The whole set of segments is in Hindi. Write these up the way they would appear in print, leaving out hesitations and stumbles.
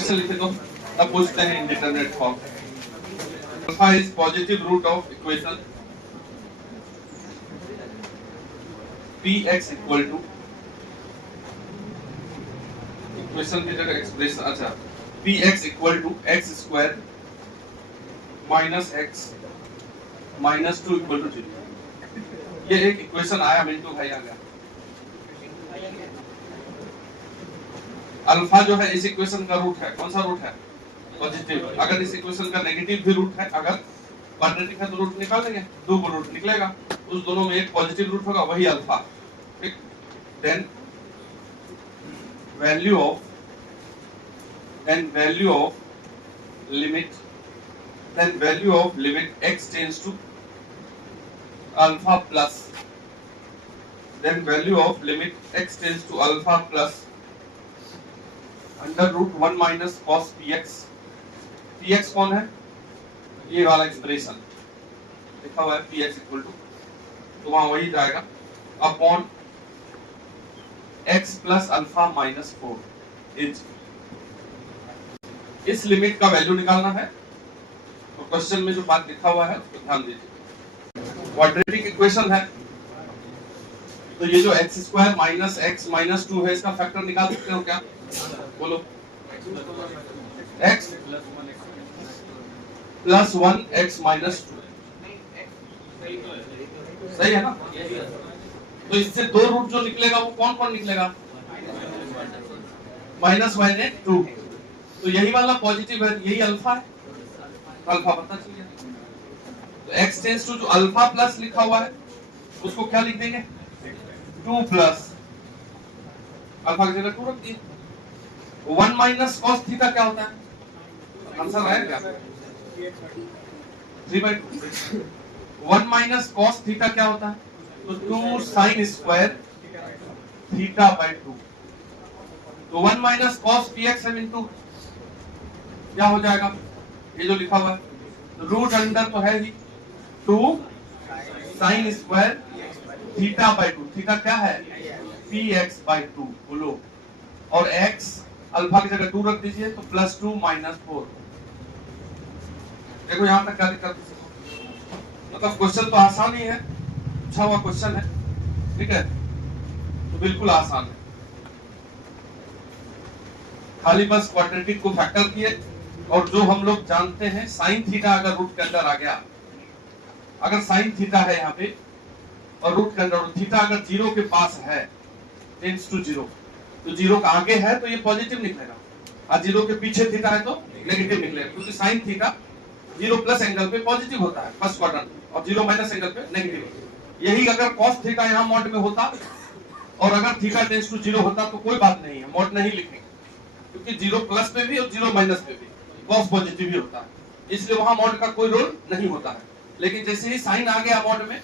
क्वेश्चन लिखे तो तब पूछते हैं indeterminate form. Alpha is positive root of equation px equal to equation की जगह एक्सप्रेशन, अच्छा px equal to x square minus x minus 2 equal to 0। ये एक इक्वेशन आया मिंटू भाई आ गया। अल्फा जो है इस इक्वेशन का रूट है, कौन सा रूट है? पॉजिटिव। अगर इस इक्वेशन का नेगेटिव भी रूट है, अगर क्वाड्रेटिक है तो रूट निकालेंगे, दो रूट निकलेगा, उस दोनों में एक पॉजिटिव रूट होगा, वही अल्फा। ठीक, then value of limit x tends to alpha plus, then value of limit x tends to alpha plus under root 1 minus cos px। px कौन है? ये वाला एक्सप्रेशन लिखा हुआ है px इक्वल टू, तो वहां वही जाएगा upon x plus alpha minus 4 inch. इस लिमिट का वैल्यू निकालना है, तो क्वेश्चन में जो बात लिखा हुआ है उसको ध्यान दीजिए। क्वाड्रेटिक इक्वेशन है, तो ये जो x square minus x minus 2 है, इसका फैक्टर निकाल सकते हो क्या? बोलो। x प्लस 1 x माइनस 2, सही है ना? तो इससे दो रूट जो निकलेगा वो कौन कौन निकलेगा? माइनस 1 है 2, तो यही वाला पॉजिटिव है, यही अल्फा है, अल्फा पता चल गया। तो x टेंड्स टू जो अल्फा प्लस लिखा हुआ है उसको क्या लिख देंगे? 2 प्लस अल्फा की जगह 2 रख दिए। 1 माइनस cos थीटा क्या होता है? आंसर आया क्या? 3/2। 1 माइनस cos थीटा क्या होता है? तो 2 sin स्क्वायर थीटा बाय 2। तो 1 माइनस cos px है इनटू क्या हो जाएगा? ये जो लिखा हुआ है रूट अंडर तो है ही 2 sin स्क्वायर थीटा बाय 2। थीटा क्या है? px by 2। बोलो। और x अल्फा की जगह 2 रख दीजिए, तो प्लस 2 माइनस 4। देखो यहां तक क्या दिक्कत है? मतलब क्वेश्चन तो आसान ही है, अच्छा हुआ क्वेश्चन है, ठीक है, तो बिल्कुल आसान है। खाली बस क्वाड्रेटिक को फैक्टर किए, और जो हम लोग जानते हैं साइन थीटा अगर रूट के अंदर आ गया, अगर साइन थीटा है यहाँ पे और रूट के अंदर थीटा अगर 0 के पास है, टेंड्स टू 0, तो 0 का आगे है तो ये पॉजिटिव निकलेगा, और 0 के पीछे थीटा है तो नेगेटिव निकलेगा, क्योंकि साइन थीटा 0 प्लस एंगल पे पॉजिटिव होता है फर्स्ट क्वाड्रेंट, और 0 माइनस एंगल पे नेगेटिव। यही अगर cos थीटा यहाँ मॉड में होता और अगर थीटा टेंड्स टू 0 होता तो कोई बात नहीं है, मॉड नहीं लिखेंगे, क्योंकि 0 प्लस पे भी और 0 माइनस पे भी cos पॉजिटिव ही होता है, इसलिए वहां मॉड का कोई रोल नहीं होता है। लेकिन जैसे ही साइन आ गया मॉड में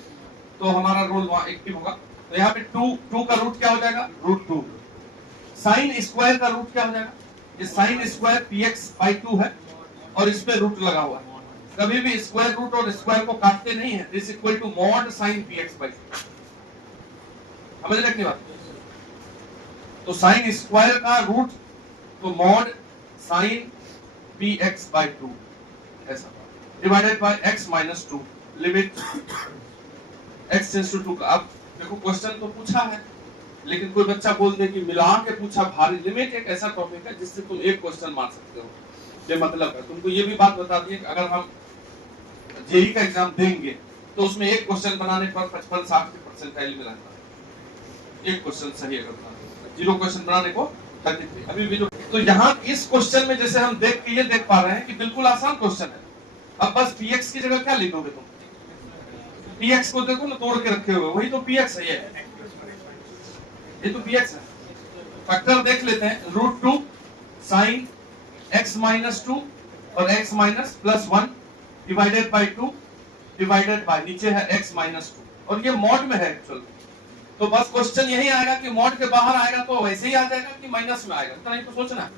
तो हमारा रोल वहां एक्टिव होगा। तो यहाँ पे 2 का रूट क्या हो जाएगा? रूट 2। साइन स्क्वायर का रूट क्या हो जाएगा? ये साइन स्क्वायर px बाय 2 है और इस पे रूट लगा हुआ है। कभी भी स्क्वायर रूट और स्क्वायर को काटते नहीं है, this equal to mod sine px by 2। समझ रहे की बात? तो साइन स्क्वायर का रूट तो मॉड साइन px बाय 2 ऐसा divided by x minus 2, limit x tends to 2 का। अब देखो क्वेश्चन तो पूछा है, लेकिन कोई बच्चा बोल दे कि मिला के पूछा भारी। लिमिट एक ऐसा टॉपिक है जिससे तुम एक क्वेश्चन मार सकते हो, ये मतलब है। तुमको ये भी बात बता दी है कि अगर हम जेई का एग्जाम देंगे तो उसमें एक क्वेश्चन बनाने पर 55-60 के परसेंटाइल में रहता है, एक क्वेश्चन सही अगर बनाने, 0 क्वेश्चन बनाने को 33। अभी भी तो यहाँ इस क्वेश्चन में जैसे हम देख के ये देख पा रहे हैं कि बिल्कुल आसान क्वेश्चन है। अब बस px की जगह क्या लिखोगे तुम? px को देखो ना, तोड़ के रखे हुए, वही तो px है, ये तो px है। फैक्टर देख लेते हैं, रूट 2 साइन x माइनस 2 और x minus plus 1 divided by 2 divided by नीचे है x माइनस 2, और ये मॉड में है एक्चुअल। तो बस क्वेश्चन यही आएगा कि मॉड के बाहर आएगा तो वैसे ही आ जाएगा कि माइनस में आएगा, इतना ही तो सोचना।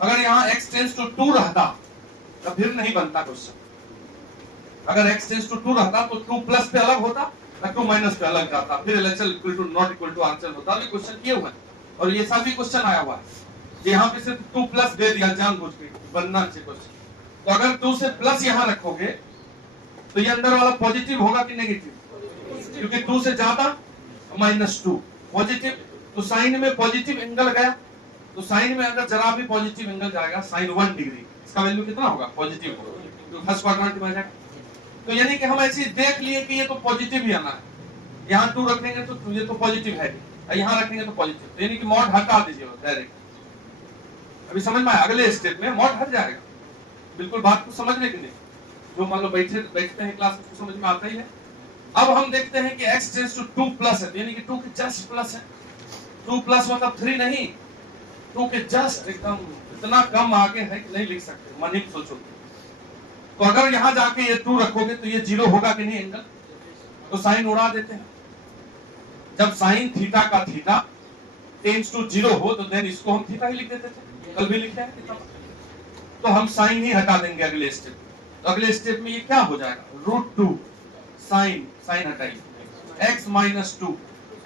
अगर यहाँ x टेंड्स टू 2 रहता तो फिर नहीं बनता क्वेश्चन। अगर x टेंड्स टू 2 रहता तो 2 प्लस पे अलग होता, 2 माइनस पे अलग जाता, फिर LHL equal to not equal to answer होता। अभी क्वेश्चन किए हुए हैं और ये सभी क्वेश्चन आया हुआ है। यहाँ पे सिर्फ 2 प्लस दे दिया जानबूझ के, बनना चाहिए क्वेश्चन। तो अगर 2 से प्लस यहाँ रखोगे तो ये अंदर वाला पॉजिटिव होगा कि नेगेटिव? क्योंकि 2 से ज्यादा -2 पॉजिटिव, तो साइन में पॉजिटिव एंगल गया, तो साइन में अगर जरा भी पॉजिटिव एंगल जाएगा sin 1 डिग्री, इसका वैल्यू कितना होगा? पॉजिटिव होगा, तो फर्स्ट क्वाड्रेंट में आ जाएगा। तो यानी कि हम ऐसे देख लिए कि ये तो पॉजिटिव ही आना है, यहाँ 2 रखेंगे तो ये तो पॉजिटिव है, यहाँ रखेंगे तो पॉजिटिव, तो यानी कि मॉड हटा दीजिए डायरेक्ट। अभी समझ में आया? अगले स्टेप में मॉड हट जाएगा, बिल्कुल बात को समझने के लिए। जो मान लो बैठते हैं क्लास में, समझ में आता ही है। अब हम देखते हैं कि x टेंड्स टू 2 प्लस है, यानी कि 2 के जस्ट प्लस है। 2 प्लस मतलब 3 नहीं, 2 के जस्ट एकदम इतना कम आगे है कि नहीं लिख सकते, मन ही सोचो। तो अगर यहां जाके ये 2 रखोगे तो ये 0 होगा कि नहीं एंगल? तो साइन उड़ा देते हैं। जब साइन थीटा का थीटा टेंड्स टू 0 हो तो देन इसको हम थीटा ही लिख देते थे, कल भी लिखे हैं कितना। तो हम साइन ही हटा देंगे अगले स्टेप। तो अगले स्टेप में ये क्या हो जाएगा? √2 साइन हटाइए x - 2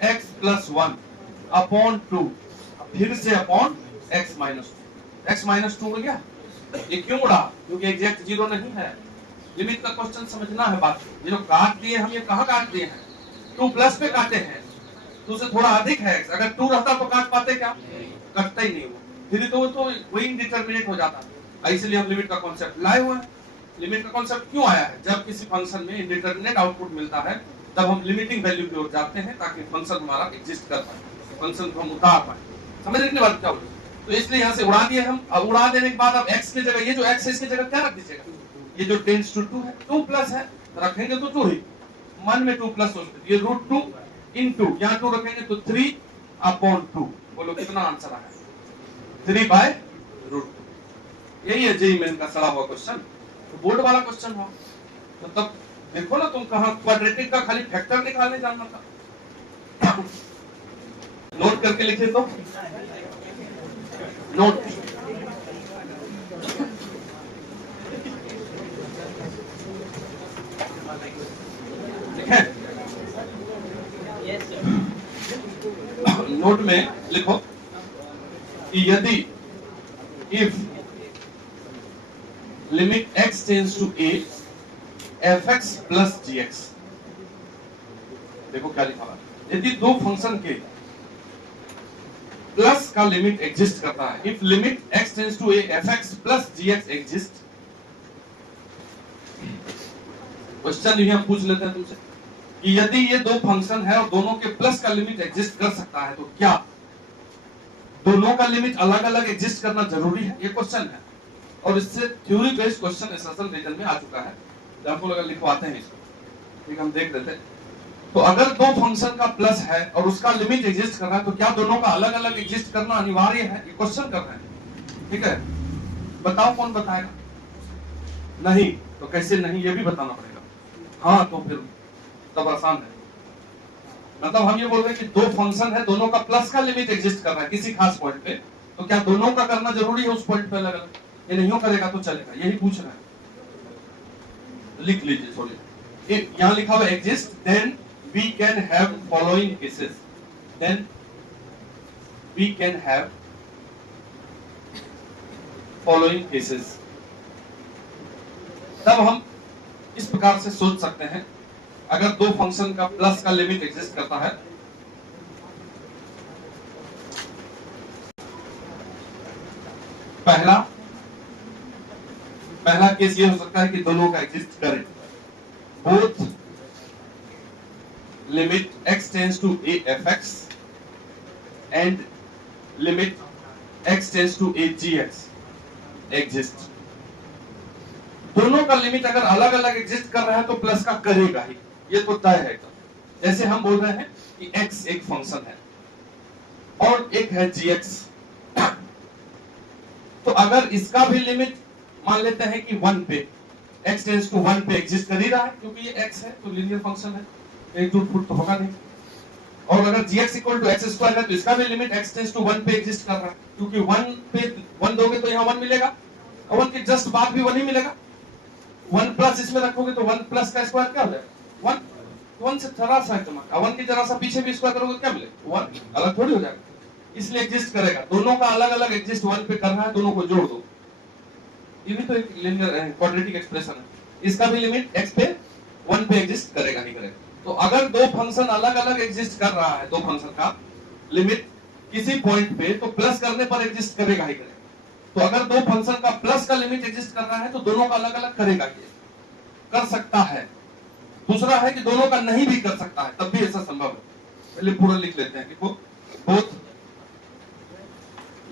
x + 1 अपॉन 2, फिर से अपॉन x - 2। x - 2 हो गया। ये क्यों उड़ा? क्योंकि एग्जैक्ट 0 नहीं है। लिमिट का क्वेश्चन समझना है बात। ये जो काट दिए हम, ये कहाँ काट दिए हैं? 2 प्लस पे काटे हैं, 2 से थोड़ा अधिक है x। अगर 2 रहता तो काट पाते क्या? कटता ही नहीं वो, फिर तो वही इंडिटरमिनेट हो जाता। इसलिए हम लिमिट का कॉन्सेप्ट लाए हुए हैं। लिमिट का कॉन्सेप्ट क्यों आया है? जब किसी फंक्शन में इंडिटरमिनेट आउटपुट मिलता है तब हम लिमिटिंग वैल्यू की ओर जाते हैं ताकि फंक्शन हमारा एग्जिस्ट कर पाए, फंक्शन को हम उतार पाए। समझने की बात क्या हो? तो इसलिए यहाँ से उड़ा दिए हम। अब उड़ा देने के बाद अब x की जगह, ये जो x है इसकी जगह क्या रख दीजिएगा? ये जो टेंड्स टू 2 है, 2 प्लस है, रखेंगे तो 2 ही, मन में 2 प्लस सोचते, ये √2 * यहाँ 2 रखेंगे तो 3 अपॉन 2। बोलो कितना आंसर आया? 3/√2। यही है जेईई मेन का सड़ा हुआ क्वेश्चन, तो बोर्ड वाला क्वेश्चन हो। तो तब देखो ना, तुम कहां क्वाड्रेटिक का खाली फैक्टर निकालने जानना था। नोट करके लिखे तो नोट। लिखे? नोट में लिखो कि यदि if limit x tends to a fx plus gx, देखो क्या लिखा है। यदि दो फंक्शन के प्लस का लिमिट एग्जिस्ट करता है, if limit x tends to a fx plus gx exist. Question ये हम पूछ लेते हैं तुमसे कि यदि ये दो फंक्शन है और दोनों के प्लस का लिमिट एग्जिस्ट कर सकता है तो क्या दोनों का लिमिट अलग अलग एग्जिस्ट करना जरूरी है? ये क्वेश्चन है, और इससे theory based question SSL region में आ चुका है। आपको अगर लिखवाते हैं इसको, ठीक, हम देख लेते हैं। तो अगर दो फंक्शन का प्लस है और उसका लिमिट एग्जिस्ट कर रहा है तो क्या दोनों का अलग अलग एग्जिस्ट करना अनिवार्य है? ये क्वेश्चन कर रहे हैं, ठीक है। बताओ कौन बताएगा? नहीं तो कैसे नहीं, ये भी बताना पड़ेगा। हाँ तो फिर तब आसान है। मतलब हम ये बोल रहे हैं कि दो फंक्शन है, दोनों का प्लस का लिमिट एग्जिस्ट कर रहा है किसी खास पॉइंट पे, तो क्या दोनों का करना जरूरी है उस पॉइंट पे अलग अलग? ये नहीं करेगा तो चलेगा, यही पूछ रहा है। लिख लीजिए थोड़ी, यहां लिखा हुआ exist, then we can have following cases, then we can have following cases. तब हम इस प्रकार से सोच सकते हैं, अगर दो फंक्शन का प्लस का लिमिट एग्जिस्ट करता है, पहला केस ये हो सकता है कि दोनों का एग्जिस्ट करे, both limit x tends to a fx and limit x tends to a gx exist. दोनों का लिमिट अगर अलग अलग एग्जिस्ट कर रहा है तो प्लस का करेगा ही, ये तो तय है। जैसे हम बोल रहे हैं कि x एक फंक्शन है और एक है gx, तो अगर इसका भी लिमिट मान लेते हैं कि 1 पे, x टेंड्स टू 1 पे एग्जिस्ट कर ही रहा है क्योंकि ये x है तो लीनियर फंक्शन है, एक टू फुट तो होगा नहीं। और अगर gx equal to x square है तो इसका भी लिमिट x टेंड्स टू 1 पे एग्जिस्ट कर रहा है क्योंकि 1 पे 1 दोगे तो यहाँ 1 मिलेगा और 1 के जस्ट बाद भी 1 ही मिलेगा। 1 प्लस इसमें रखोगे तो 1 प्लस का स्क्वायर क्या हो जाएगा? 1 से थोड़ा सा 1 की जरा सा पीछे भी स्क्वायर करोगे क्या मिलेगा? 1 अलग थोड़ी हो जाएगा। इसलिए एग्जिस्ट करेगा। दोनों का अलग अलग एग्जिस्ट 1 पे कर रहा है, दोनों को जोड़ दो। ये भी तो एक लीनियर क्वाड्रेटिक एक्सप्रेशन है। इसका भी लिमिट x पे 1 पे एग्जिस्ट करेगा नहीं करेगा। तो अगर दो फंक्शन अलग अलग एग्जिस्ट कर रहा है, दो फंक्शन का लिमिट किसी पॉइंट पे, तो प्लस करने पर एग्जिस्ट करेगा ही करेगा। तो अगर दो फंक्शन का प्लस का लिमिट एग्जिस्ट कर रहा है तो दोनों का अलग अलग करेगा, ये कर सकता है। दूसरा है कि दोनों का नहीं भी कर सकता है, तब भी ऐसा संभव है। पहले पूरा लिख लेते हैं, देखो both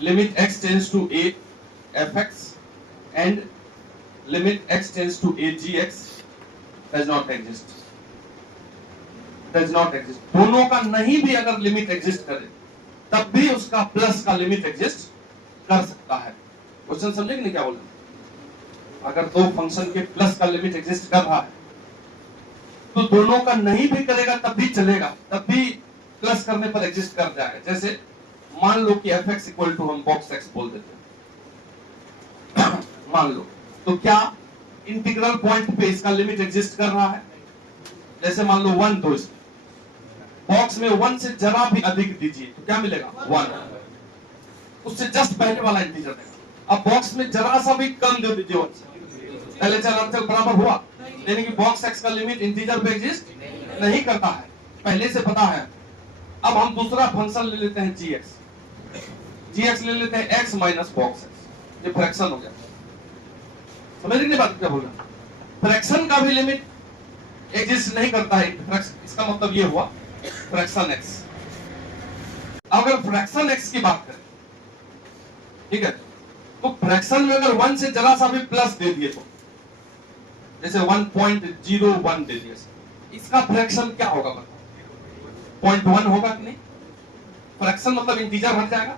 limit x tends to a fx and limit x tends to a gx does not exist. Does not exist, दोनों का नहीं भी अगर लिमिट एग्जिस्ट करे तब भी उसका प्लस का लिमिट एग्जिस्ट कर सकता है। क्वेश्चन समझे कि नहीं क्या बोल रहे? अगर दो फंक्शन के प्लस का लिमिट एग्जिस्ट कर रहा है तो दोनों का नहीं भी करेगा तब भी चलेगा, तब भी प्लस करने पर एग्जिस्ट कर जाएगा। जैसे मान लो कि fx इक्वल टू हम बॉक्स x बोल देते हैं मान लो, तो क्या इंटीग्रल पॉइंट पे इसका लिमिट एग्जिस्ट कर रहा है? जैसे मान लो 1 दो, इसमें बॉक्स में 1 से जरा भी अधिक दीजिए तो क्या मिलेगा? 1। उससे जस्ट पहले वाला इंटीजर देगा। अब बॉक्स में जरा सा भी कम दे दीजिए 1 से, पहले चल बराबर हुआ, यानी कि बॉक्स x का लिमिट इंटीजर पे एग्जिस्ट नहीं करता है, पहले से पता है। अब हम दूसरा फंक्शन ले लेते हैं gx ले लेते हैं x माइनस बॉक्स x, ये फ्रैक्शन हो गया। समझ रहे बात क्या बोल रहा? फ्रैक्शन का भी लिमिट एग्जिस्ट नहीं करता है, इसका मतलब ये हुआ फ्रैक्शन x। अगर फ्रैक्शन x की बात करें, ठीक है, तो फ्रैक्शन में अगर 1 से जरा सा भी प्लस दे दिए तो जैसे 1.01 दे दिए, इसका फ्रैक्शन क्या होगा? 0.1 होगा कि नहीं? फ्रैक्शन मतलब इंटीजर हट जाएगा।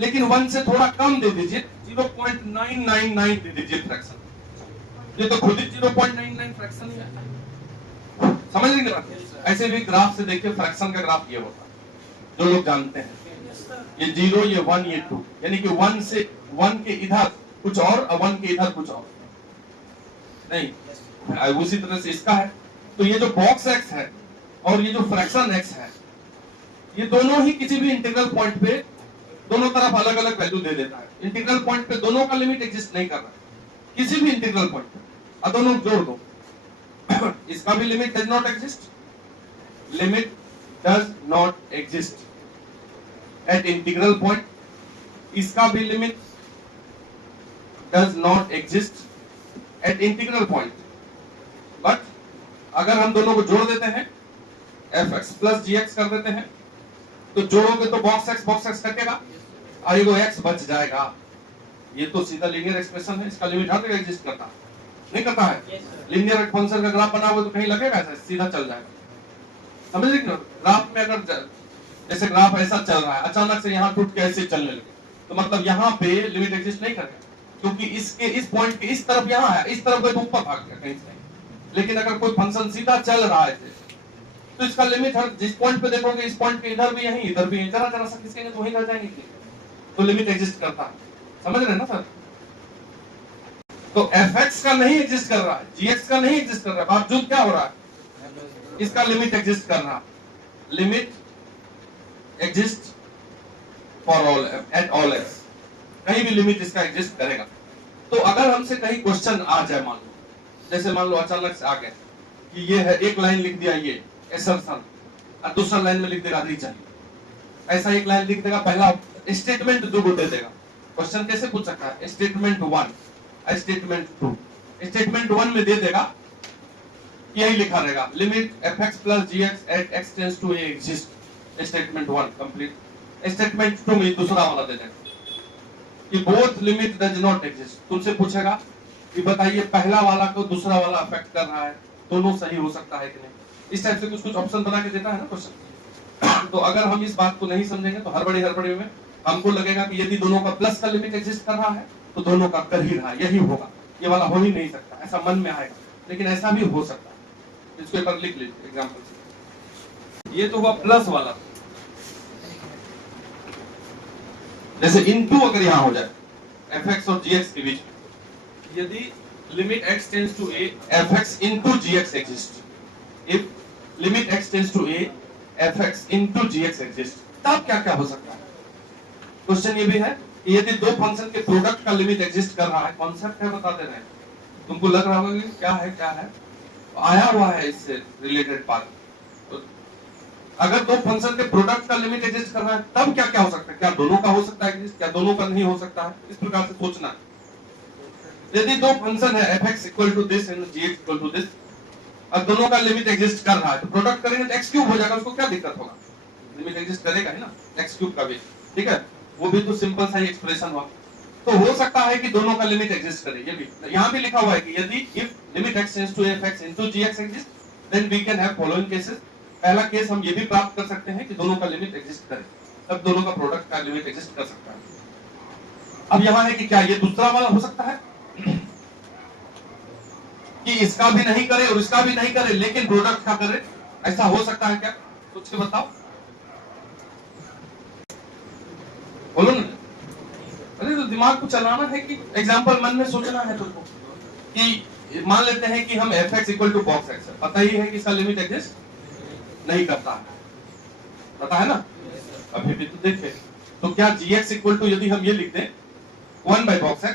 लेकिन 1 से थोड़ा कम दे दीजिए, 0.999 दे दीजिए फ्रैक्शन, ये तो खुद ही 0.99 फ्रैक्शन है। समझ रहे हैं? ऐसे भी ग्राफ से देखिए, फ्रैक्शन का ग्राफ ये होता है, जो लोग जानते हैं, ये 0, ये 1, ये 2, यानी कि 1 से 1 के इधर कुछ और 1 के इधर कुछ और नहीं, उसी तरह से इसका है। तो ये जो बॉक्स x है और ये जो फ्रैक्शन x है, ये दोनों ही किसी भी इंटीग्रल पॉइंट पे दोनों तरफ अलग अलग वैल्यू दे देता है। इंटीग्रल पॉइंट पे दोनों का लिमिट एग्जिस्ट नहीं कर रहा, किसी भी इंटीग्रल पॉइंट पे, अब दोनों जोड़ दो इसका भी limit does not exist, limit does not exist at integral point, इसका भी limit does not exist at integral point. But अगर हम दोनों को जोड़ देते हैं, fx प्लस gx कर देते हैं, तो जोड़ोगे तो बॉक्स x कटेगा और ये x बच जाएगा। ये तो सीधा लीनियर एक्सप्रेशन है, इसका लिमिट हर जगह एग्जिस्ट करता है, नहीं करता है? लीनियर फंक्शन का ग्राफ बना हुआ तो कहीं लगेगा ऐसा, सीधा चल जाएगा। समझ रहे? ग्राफ में अगर जैसे ग्राफ ऐसा चल रहा है, अचानक से यहाँ टूट के ऐसे चलने लगे, तो मतलब यहाँ पे लिमिट एग्जिस्ट नहीं करेगा, क्योंकि इसके इस पॉइंट के इस तरफ यहाँ है, इस तरफ तो ऊपर भाग गया कहीं से। लेकिन अगर कोई फंक्शन सीधा चल रहा है तो इसका लिमिट हर जिस पॉइंट पे देखोगे, इस पॉइंट के इधर भी यहीं, इधर भी जरा जरा सा खिसकेंगे तो वहीं रह जाएंगे, तो लिमिट एग्जिस्ट करता है। समझ रहे हैं ना सर? तो fx का नहीं एग्जिस्ट कर रहा है, gx का नहीं एग्जिस्ट कर रहा है, बावजूद क्या हो रहा है? इसका लिमिट एग्जिस्ट कर रहा है। Limit exist for all at all x, कहीं भी लिमिट इसका एग्जिस्ट करेगा। तो अगर हमसे कहीं क्वेश्चन आ जाए, मान लो जैसे मान लो अचानक से आ गया कि ये है, एक लाइन लिख दिया ये एसर्शन, और दूसरा लाइन में लिख देगा रीजन, ऐसा एक लाइन लिख देगा, पहला स्टेटमेंट दो दे देगा। क्वेश्चन कैसे पूछ सकता है? Statement 1, statement 2। स्टेटमेंट 1 में दे देगा, यही लिखा रहेगा, limit fx plus gx at x tends to a exist. Statement 1 complete. Statement 2 में दूसरा वाला दे देगा कि both limit does not exist. तुमसे पूछेगा कि बताइए पहला वाला को दूसरा वाला अफेक्ट कर रहा है, दोनों सही हो सकता है कि नहीं? इस टाइप से कुछ कुछ ऑप्शन बना के देता है ना क्वेश्चन। तो अगर हम इस बात को नहीं समझेंगे तो हड़बड़ी में हमको लगेगा कि यदि दोनों का प्लस का लिमिट एग्जिस्ट कर रहा है तो दोनों का कर ही रहा है, यही होगा, ये वाला हो ही नहीं सकता, ऐसा मन में आएगा। लेकिन ऐसा भी हो सकता है, इसको एक बार लिख लीजिए एग्जांपल से। ये तो हुआ प्लस वाला, जैसे इनटू अगर यहां हो जाए fx और gx के बीच में, यदि limit x tends to a fx into gx exist, if limit x tends to a fx into gx exist, तब क्या क्या हो सकता है? क्वेश्चन ये भी है कि यदि दो फंक्शन के प्रोडक्ट का लिमिट एग्जिस्ट कर रहा है, कॉन्सेप्ट है बताते रहे, तुमको लग रहा होगा कि क्या है आया हुआ है इससे रिलेटेड पार्ट। तो अगर दो फंक्शन के प्रोडक्ट का लिमिट एग्जिस्ट कर रहा है तब क्या क्या हो सकता है, क्या दोनों का हो सकता है एग्जिस्ट, क्या दोनों का नहीं हो सकता है, इस प्रकार से सोचना है। यदि दो फंक्शन है fx equal to this and gx equal to this, और दोनों का लिमिट एग्जिस्ट कर रहा है तो प्रोडक्ट करेंगे तो x क्यूब हो जाएगा, उसको क्या दिक्कत होगा, लिमिट एग्जिस्ट करेगा ही ना x क्यूब का भी, ठीक है, वो भी तो सिंपल सा ही एक्सप्रेशन हुआ। तो हो सकता है कि दोनों का लिमिट एग्जिस्ट करे, ये भी यहाँ भी लिखा हुआ है कि यदि if limit x tends to fx into gx exist then we can have following cases. पहला केस हम ये भी प्राप्त कर सकते हैं कि दोनों का लिमिट एग्जिस्ट करे, तब दोनों का प्रोडक्ट का लिमिट एग्जिस्ट कर सकता है। अब यहाँ है कि क्या ये दूसरा वाला हो सकता है कि इसका भी नहीं करे और इसका भी नहीं करे लेकिन प्रोडक्ट का करे, ऐसा हो सकता है क्या, सोच के बताओ, बोलो ना। अरे तो दिमाग को चलाना है कि एग्जांपल मन में सोचना है तुमको कि मान लेते हैं कि हम fx equal to box x है, पता ही है कि इसका लिमिट एग्जिस्ट नहीं करता है, पता है ना, अभी भी तो देखे। तो क्या gx इक्वल टू यदि हम ये लिख दें 1 बाय बॉक्स x,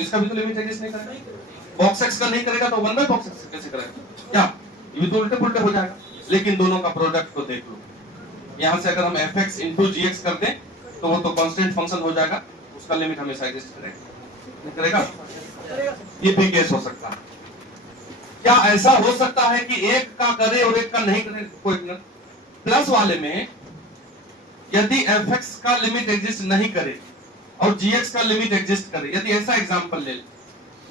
इसका भी तो लिमिट एग्जिस्ट नहीं करेगा, बॉक्स x का नहीं करेगा तो 1 बाय बॉक्स x कैसे करेगा, क्या ये भी तो उल्टे पुल्टे हो जाएगा। लेकिन दोनों का प्रोडक्ट को देख लो, यहां से अगर हम fx इनटू gx कर दें तो वो तो कांस्टेंट फंक्शन हो जाएगा, उसका लिमिट हमेशा एग्जिस्ट करेगा, नहीं करेगा, ये भी केस हो सकता है। क्या ऐसा हो सकता है कि एक का करे और एक का नहीं करे, कोई प्लस वाले में यदि fx का लिमिट एग्जिस्ट नहीं करे और gx का लिमिट एग्जिस्ट करे, यदि ऐसा एग्जांपल ले,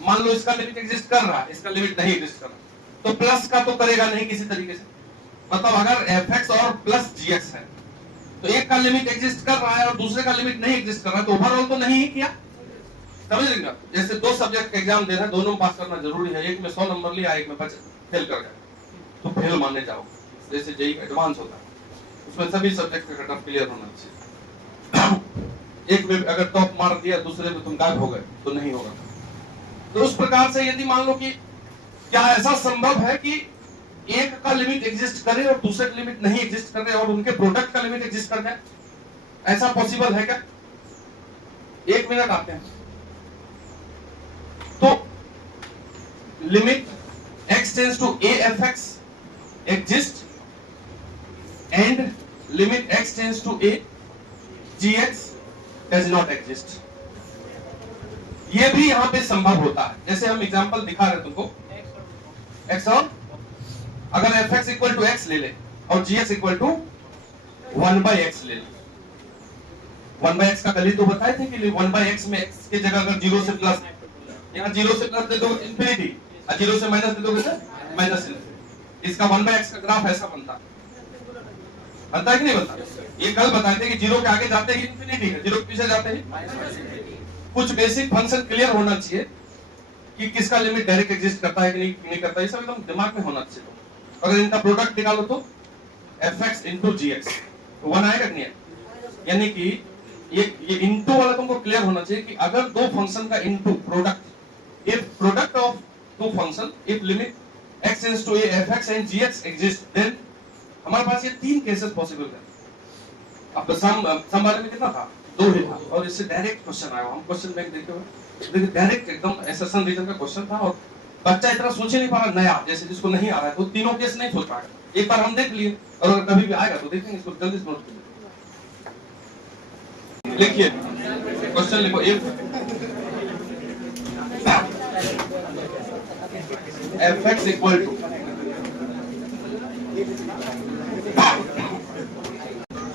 मान लो इसका लिमिट एग्जिस्ट कर रहा है, इसका लिमिट नहीं एग्जिस्ट कर रहा, तो प्लस का तो करेगा नहीं किसी तरीके से। मतलब अगर fx और प्लस gx है तो एक का लिमिट एग्जिस्ट कर रहा है और दूसरे का लिमिट नहीं एग्जिस्ट कर रहा है, तो ओवरऑल तो नहीं ही किया, समझ लेंगे। जैसे दो सब्जेक्ट का एग्जाम दे रहे हैं, दोनों में पास करना जरूरी है, एक में 100 नंबर लिया, एक में फेल कर गए तो फेल मानने जाओ, जैसे जेईई एडवांस होता है उसमें सभी सब्जेक्ट का कट ऑफ क्लियर होना चाहिए, एक में अगर टॉप मार दिया दूसरे में तुम गायब हो गए तो नहीं होगा। तो उस प्रकार से यदि मान लो कि क्या ऐसा संभव है कि एक का लिमिट एग्जिस्ट करे और दूसरे का लिमिट नहीं एग्जिस्ट करे और उनके प्रोडक्ट का लिमिट एग्जिस्ट कर जाए, ऐसा पॉसिबल है क्या? एक मिनट आते हैं। तो limit x tends to a fx exist and limit x tends to a gx does not exist, ये भी यहां पे संभव होता है। जैसे हम एग्जांपल दिखा रहे तुमको, x और अगर fx इक्वल टू x ले ले और gx इक्वल टू 1/x ले ले, 1/x का कल ही तो बताए थे कि 1/x में x की जगह अगर 0 से प्लस, यहाँ 0 से प्लस दे दो इंफिनिटी और 0 से माइनस दे दोगे तो माइनस इंफिनिटी, इसका 1/x का ग्राफ ऐसा बनता है कि नहीं बनता? ये कल बताए थे कि 0 के आगे जाते ही इंफिनिटी है, 0 के पीछे जाते ही माइनस इंफिनिटी। कुछ बेसिक फंक्शन क्लियर होना चाहिए कि किसका लिमिट डायरेक्ट एग्जिस्ट करता है कि नहीं करता, ये सब एकदम दिमाग में होना चाहिए। अगर इनका प्रोडक्ट निकालो तो fx into gx तो 1 आएगा नहीं है, यानी कि ये इनटू वाला तुमको क्लियर होना चाहिए कि अगर दो फंक्शन का into product, if product of two function if limit x tends to a fx and gx exist, then हमारे पास ये तीन केसेस पॉसिबल है। अब सम बारे में कितना था, 2 ही था, और इससे डायरेक्ट क्वेश्चन आया, हम क्वेश्चन बैंक देखे हुए देखिए डायरेक्ट एकदम एसएसएन रीजन का क्वेश्चन था और बच्चा इतना सोच ही नहीं पा रहा, नया जैसे जिसको नहीं आ रहा है तो तीनों केस नहीं सोच पाएगा। एक बार हम देख लिए और अगर कभी भी आएगा तो देखेंगे, इसको जल्दी से नोट कीजिए। लिखिए क्वेश्चन लिखो, इफ fx इक्वल टू,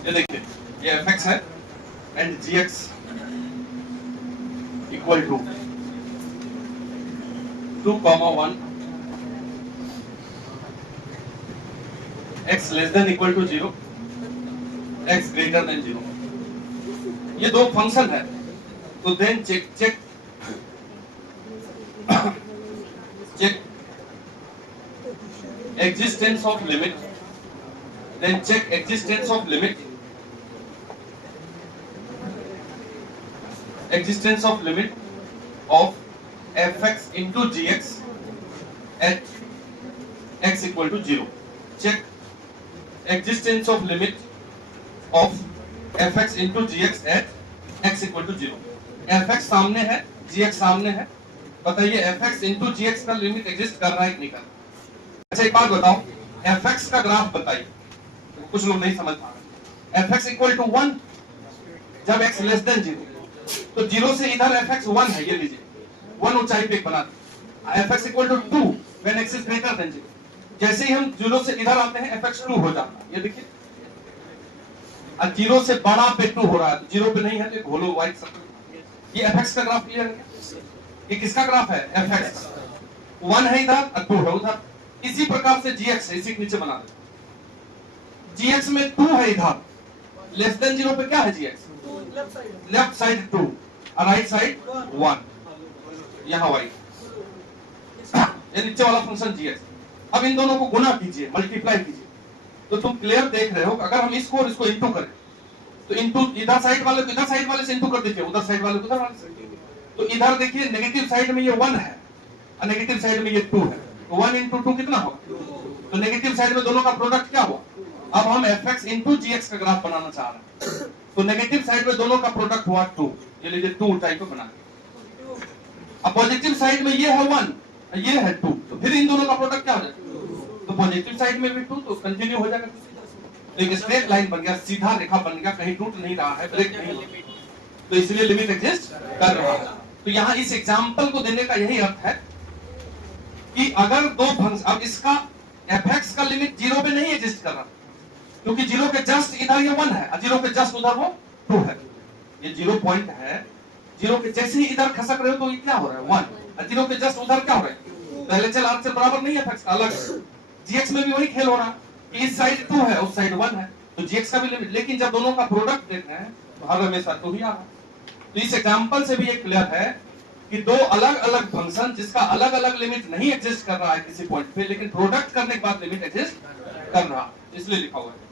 ये देखिए ये fx है and gx equal to 2,1 x less than equal to 0 x greater than 0, ये दो फंक्शन है। तो then check existence of limit, then check existence of limit of fx into gx at x equal to 0. Check existence of limit of fx into gx at x equal to 0। fx सामने है, gx सामने है, बताइए fx इंटू gx का लिमिट एग्जिस्ट कर रहा है कि नहीं कर रहा। अच्छा एक बात बताओ, fx का ग्राफ बताइए, कुछ लोग नहीं समझ पा रहे। fx इक्वल टू 1 जब x लेस देन 0, तो 0 से इधर fx 1 है, ये लीजिए 1 ऊंचाई पे एक बना दे। fx equal to 2 when x is greater than 0, जैसे ही हम 0 से इधर आते हैं fx 2 हो जाता है, ये देखिए। अब 0 से बड़ा पे 2 हो रहा है, 0 पे नहीं है तो घोलो व्हाइट सर्कल। ये fx का ग्राफ क्लियर है? ये किसका ग्राफ है? fx। 1 है इधर और 2 है उधर। इसी प्रकार से gx है, इसी के नीचे बना दे। gx में 2 है इधर, लेस देन 0 पे क्या है gx? लेफ्ट साइड 2 और राइट साइड 1, यहां y, ये नीचे वाला फंक्शन gx। अब इन दोनों को गुना कीजिए, मल्टीप्लाई कीजिए, तो तुम क्लियर देख रहे हो। अगर हम इसको और इसको इंटू करें तो इंटू इधर साइड वाले को इधर साइड वाले से इंटू कर दीजिए, उधर साइड वाले को उधर वाले से। तो इधर देखिए नेगेटिव साइड में ये 1 है और नेगेटिव साइड में ये 2 है, तो 1 इंटू 2 कितना होगा? तो नेगेटिव साइड में दोनों का प्रोडक्ट क्या हुआ? अब हम fx इंटू gx का ग्राफ बनाना चाह रहे हैं, तो नेगेटिव साइड में दोनों का प्रोडक्ट हुआ 2, ये लीजिए 2 ऊंचाई पे बना के। अब पॉजिटिव साइड में ये है 1, ये है 2, तो फिर इन दोनों का प्रोडक्ट क्या हो जाएगा? तो पॉजिटिव साइड में भी 2, तो कंटिन्यू हो जाएगा, एक स्ट्रेट लाइन बन गया, सीधा रेखा बन गया, कहीं टूट नहीं रहा है, ब्रेक नहीं हो रहा, तो इसलिए लिमिट एग्जिस्ट कर रहा है। तो यहाँ इस एग्जांपल को देने का यही अर्थ है कि अगर दो फंक्शन, अब इसका fx का लिमिट 0 पे नहीं एग्जिस्ट कर रहा, क्योंकि 0 के जस्ट इधर ये 1 है और 0 के जस्ट उधर वो 2 है। ये 0 पॉइंट है, 0 के जैसे ही इधर खसक रहे हो तो ये क्या हो रहा है? 1, और 0 के जस्ट उधर क्या हो रहा है? पहले चल आर से बराबर नहीं है, fx अलग है। gx में भी वही खेल हो रहा है, इस साइड 2 है, उस साइड 1 है, तो gx का भी लिमिट, लेकिन जब दोनों का प्रोडक्ट देख रहे हैं तो हर हमेशा 2 ही आ रहा है। तो इस एग्जांपल से भी ये क्लियर है कि दो अलग अलग फंक्शन जिसका अलग अलग लिमिट नहीं एग्जिस्ट कर रहा है किसी पॉइंट पे, लेकिन प्रोडक्ट करने के बाद लिमिट एग्जिस्ट कर रहा है, इसलिए लिखा हुआ है।